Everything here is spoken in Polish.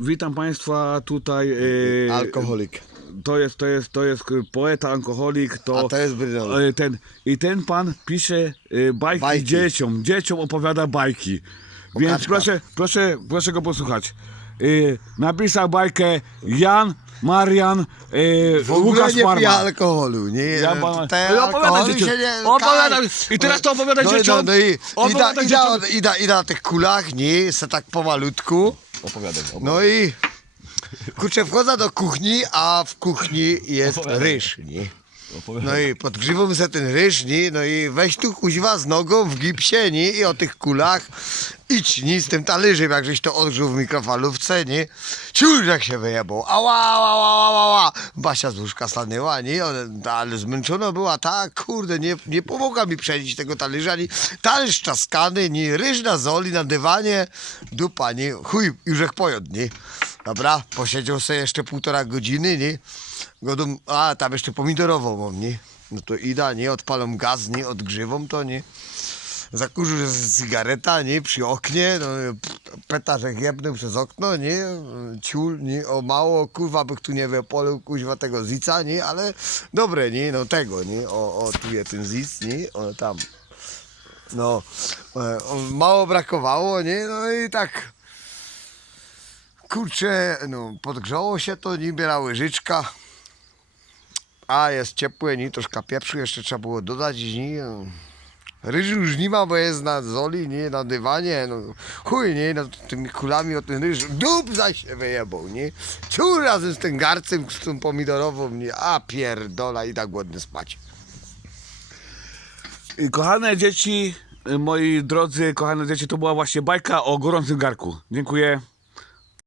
Witam Państwa tutaj. e, Alkoholik. To jest, to jest, to jest poeta, alkoholik. To, A to jest Brynol. e, ten, I ten pan pisze e, bajki, Bajki. dzieciom. Dzieciom opowiada bajki. Więc kaczkach. proszę, proszę, proszę go posłuchać. E, napisał bajkę Jan, Marian, e, W ogóle Łukasz nie Farma. pije alkoholu, nie? Ja te opowiadaj alkoholu dzieciom. się nie... Opowiadaj. kaj. I teraz to opowiadaj no, dzieciom. No, no i, i, da, i, da, dzieciom. i, da, I na tych kulach, nie? Se tak pomalutku. Opowiadaj. No i... Kurczę, wchodzę do kuchni, a w kuchni jest Opowiadaj. ryż, nie? No i podgrzewam se ten ryż, nie? No i weź tu kuźwa z nogą w gipsie, nie? I o tych kulach idź, nie? Z tym talerzem, jak żeś to odgrzał w mikrofalówce, nie? Ciur, jak się wyjebał. Ała, ała, ała, ała. Basia z łóżka stanęła, nie? Ale zmęczona była tak, kurde, nie, nie pomogła mi przenieść tego talerza, nie? Talerz czaskany, nie? Ryż na zoli, na dywanie, dupa, nie? Chuj, już jak pojot, nie? Dobra, posiedział sobie jeszcze półtora godziny, nie? Godą, a tam jeszcze pomidorową mam, nie? No to ida, nie? Odpalam gaz, nie? Odgrzewam to, nie? Zakurzył że jest cygareta, nie? Przy oknie, no, petarzek jebnął przez okno, nie? Ciul, nie? O mało, kurwa, bych tu nie wypolił, kuźwa, tego zica, nie? Ale dobre, nie? No tego, nie? O, o tu jest ten zic, nie? O, tam. No, e, mało brakowało, nie? No i tak... Kurczę, no, podgrzało się to, nie biera łyżyczka. A, jest ciepłe, nie, troszkę pieprzu jeszcze trzeba było dodać, nie. Ryżu już nie ma, bo jest na zoli, nie, na dywanie, no chuj, nie, no tymi kulami o ten ryż, dup zaś się wyjebał, nie. Ciur razem z tym garcem, z tą pomidorową, nie, a pierdola i tak głodny spać. I Kochane dzieci, moi drodzy, kochane dzieci, to była właśnie bajka o gorącym garku. Dziękuję.